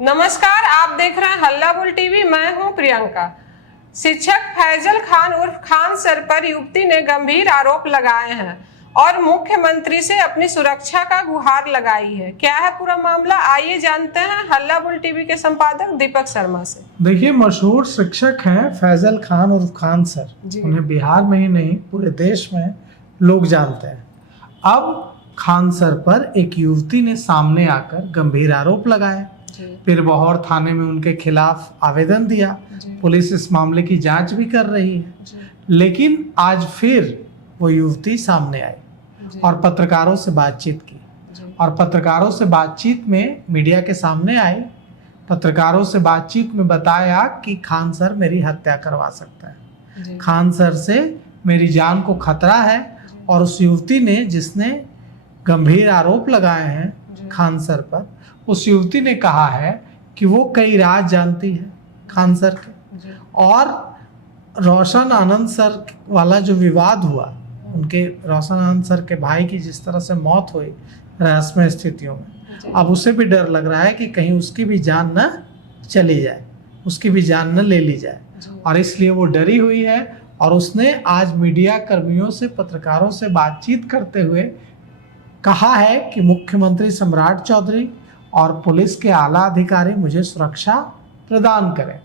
नमस्कार, आप देख रहे हैं हल्ला बोल टीवी। मैं हूं प्रियंका। शिक्षक फैजल खान उर्फ खान सर पर युवती ने गंभीर आरोप लगाए हैं और मुख्यमंत्री से अपनी सुरक्षा का गुहार लगाई है। क्या है पूरा मामला, आइए जानते हैं हल्ला बोल टीवी के संपादक दीपक शर्मा से। देखिए, मशहूर शिक्षक हैं फैजल खान उर्फ खान सर। उन्हें बिहार में ही नहीं पूरे देश में लोग जानते हैं। अब खान सर पर एक युवती ने सामने आकर गंभीर आरोप लगाए। पीरबहोर थाने में उनके खिलाफ आवेदन दिया। पुलिस इस मामले की जांच भी कर रही है। लेकिन आज फिर वो युवती सामने आई और पत्रकारों से बातचीत की। और पत्रकारों से बातचीत में मीडिया के सामने आई। पत्रकारों से बातचीत में बताया कि खान सर मेरी हत्या करवा सकता है, खान सर से मेरी जान को खतरा है। और उस युवती ने, जिसने गंभीर आरोप लगाए हैं खान सर पर, उस युवती ने कहा है कि वो कई राज जानती है खान सर के। और रोशन आनंद सर वाला जो विवाद हुआ, उनके रोशन आनंद सर के भाई की जिस तरह से मौत हुई रहस्यमय स्थितियों में, अब उसे भी डर लग रहा है कि कहीं उसकी भी जान न चली जाए, उसकी भी जान न ले ली जाए। और इसलिए वो डरी हुई है। और उसने आज मीडिया कर्मियों से, पत्रकारों से बातचीत करते हुए कहा है कि मुख्यमंत्री सम्राट चौधरी और पुलिस के आला अधिकारी मुझे सुरक्षा प्रदान करें।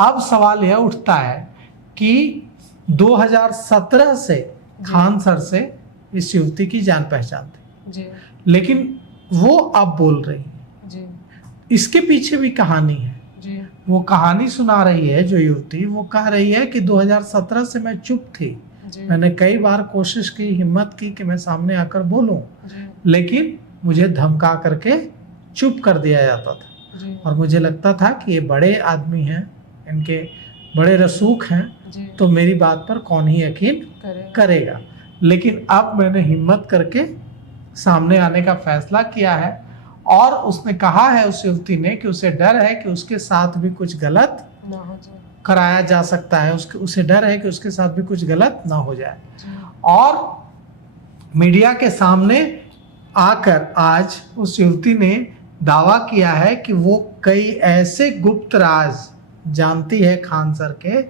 अब सवाल यह उठता है कि 2017 से खान सर से इस युवती की जान पहचान थी, लेकिन वो अब बोल रही है। इसके पीछे भी कहानी है। वो कहानी सुना रही है जो युवती, वो कह रही है कि 2017 से मैं चुप थी। मैंने कई बार कोशिश की, हिम्मत की कि मैं सामने आकर बोलूं, लेकिन मुझे धमका करके चुप कर दिया जाता था। और मुझे लगता था कि ये बड़े आदमी हैं, इनके बड़े रसूख हैं, तो मेरी बात पर कौन ही यकीन करेगा। लेकिन अब मैंने हिम्मत करके सामने आने का फैसला किया है। और उसने कहा है, उस युवती ने, कि उसे डर है कि उसके साथ भी कुछ गलत कराया जा सकता है। उसे डर है कि उसके साथ भी कुछ गलत ना हो जाए। और मीडिया के सामने आकर आज उस युवती ने दावा किया है कि वो कई ऐसे गुप्त राज जानती है खान सर के,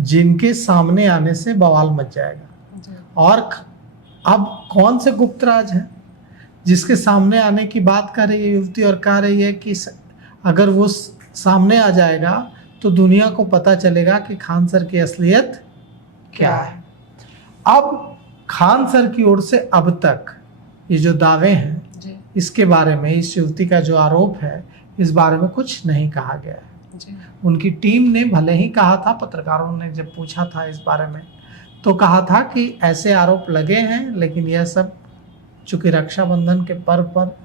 जिनके सामने आने से बवाल मच जाएगा। और अब कौन से गुप्त राज हैं जिसके सामने आने की बात कर रही है युवती, और कह रही है कि अगर वो सामने आ जाएगा तो दुनिया को पता चलेगा कि खान सर की असलियत क्या है। अब खान सर की ओर से अब तक ये जो दावे हैं, इसके बारे में, इस युवती का जो आरोप है, इस बारे में कुछ नहीं कहा गया है। उनकी टीम ने भले ही कहा था, पत्रकारों ने जब पूछा था इस बारे में, तो कहा था कि ऐसे आरोप लगे हैं, लेकिन यह सब चूंकि रक्षाबंधन के पर्व पर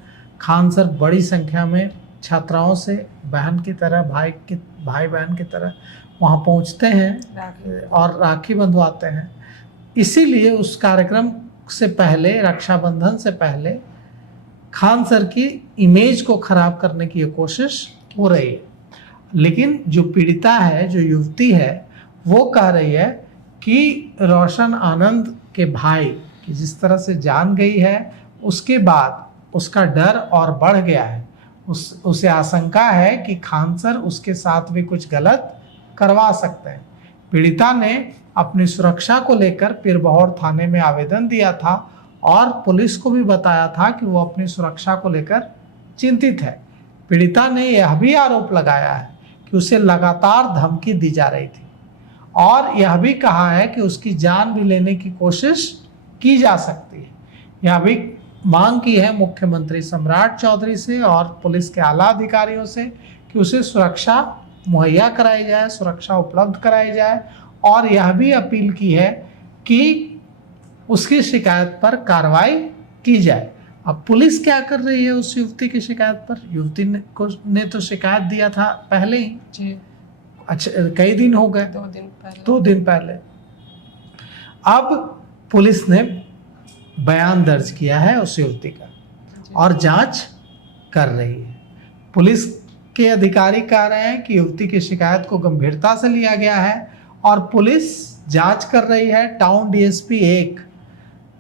खान सर बड़ी संख्या में छात्राओं से बहन की तरह, भाई बहन की तरह वहाँ पहुँचते हैं और राखी बंधवाते हैं। इसीलिए उस कार्यक्रम से पहले, रक्षाबंधन से पहले, खान सर की इमेज को खराब करने की ये कोशिश हो रही है। लेकिन जो पीड़िता है, जो युवती है, वो कह रही है कि रोशन आनंद के भाई की जिस तरह से जान गई है, उसके बाद उसका डर और बढ़ गया है। उसे आशंका है कि खान सर उसके साथ भी कुछ गलत करवा सकते हैं। पीड़िता ने अपनी सुरक्षा को लेकर पीरबहोर थाने में आवेदन दिया था और पुलिस को भी बताया था कि वो अपनी सुरक्षा को लेकर चिंतित है। पीड़िता ने यह भी आरोप लगाया है कि उसे लगातार धमकी दी जा रही थी और यह भी कहा है कि उसकी जान भी लेने की कोशिश की जा सकती है। यह भी मांग की है मुख्यमंत्री सम्राट चौधरी से और पुलिस के आला अधिकारियों से कि उसे सुरक्षा मुहैया कराई जाए, सुरक्षा उपलब्ध कराई जाए। और यह भी अपील की है कि उसकी शिकायत पर कार्रवाई की जाए। अब पुलिस क्या कर रही है उस युवती की शिकायत पर? युवती ने तो शिकायत दिया था पहले ही। अच्छा, कई दिन हो गए, 2 दिन पहले। अब पुलिस ने बयान दर्ज किया है उस युवती का और जांच कर रही है। पुलिस के अधिकारी कह रहे हैं कि युवती की शिकायत को गंभीरता से लिया गया है और पुलिस जांच कर रही है। टाउन डीएसपी 1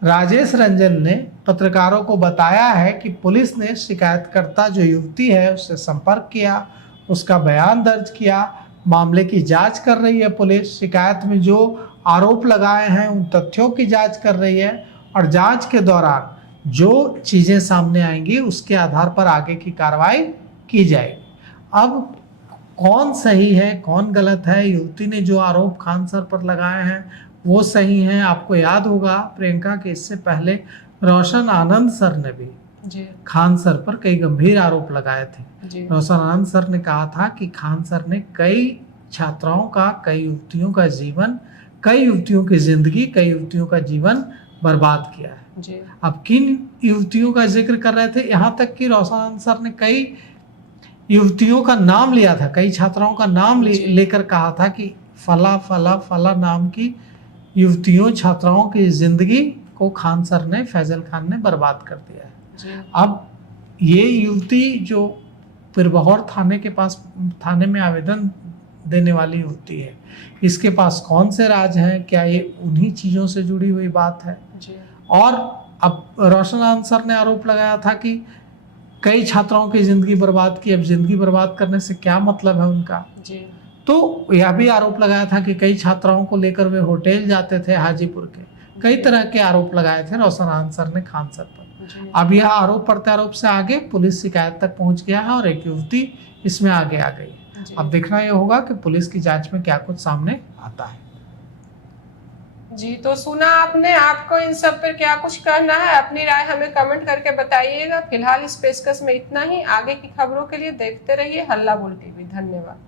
राजेश रंजन ने पत्रकारों को बताया है कि पुलिस ने शिकायतकर्ता जो युवती है उससे संपर्क किया, उसका बयान दर्ज किया। मामले की जांच कर रही है पुलिस। शिकायत में जो आरोप लगाए हैं उन तथ्यों की जांच कर रही है और जांच के दौरान जो चीज़ें सामने आएंगी उसके आधार पर आगे की कार्रवाई की जाएगी। अब कौन सही है कौन गलत है, युवती ने जो आरोप खान सर पर लगाए हैं वो सही हैं। आपको याद होगा प्रियंका के इससे पहले रोशन आनंद सर ने भी जी खान सर पर कई गंभीर आरोप लगाए थे। जी रोशन आनंद सर ने कहा था कि खान सर ने कई छात्राओं का, कई युवतियों का जीवन, कई युवतियों की जिंदगी, कई युवतियों का जीवन बर्बाद किया है। जी अब किन युवतियों का जिक्र कर रहे थे, यहाँ तक कि रोशन आनंद सर ने कई युवतियों का नाम लिया था, कई छात्राओं का नाम लेकर कहा था कि फला फला फला नाम की युवतियों छात्राओं की जिंदगी को खान सर ने, फैजल खान ने बर्बाद कर दिया है। जी अब ये युवती जो पिरबहौर थाने में आवेदन देने वाली युवती है, इसके पास कौन से राज हैं, क्या ये उन्हीं चीज़ों से जुड़ी हुई बात है? जी और अब रोशन आनंद सर ने आरोप लगाया था कि कई छात्राओं की ज़िंदगी बर्बाद की। अब ज़िंदगी बर्बाद करने से क्या मतलब है उनका? जी तो यह भी आरोप लगाया था कि कई छात्राओं को लेकर वे होटल जाते थे हाजीपुर के। कई तरह के आरोप लगाए थे रोशन आनंद सर ने खान सर पर। जी अब यह आरोप प्रत्यारोप से आगे पुलिस शिकायत तक पहुंच गया है और एक युवती इसमें आगे आ गई है। जी। अब देखना यह होगा कि पुलिस की जांच में क्या कुछ सामने आता है। जी, तो सुना आपने, आपको इन सब पर क्या कुछ कहना है? अपनी राय हमें कमेंट करके बताइएगा। फिलहाल इस पेशकश में इतना ही। आगे की खबरों के लिए देखते रहिए हल्ला बोल टीवी। धन्यवाद।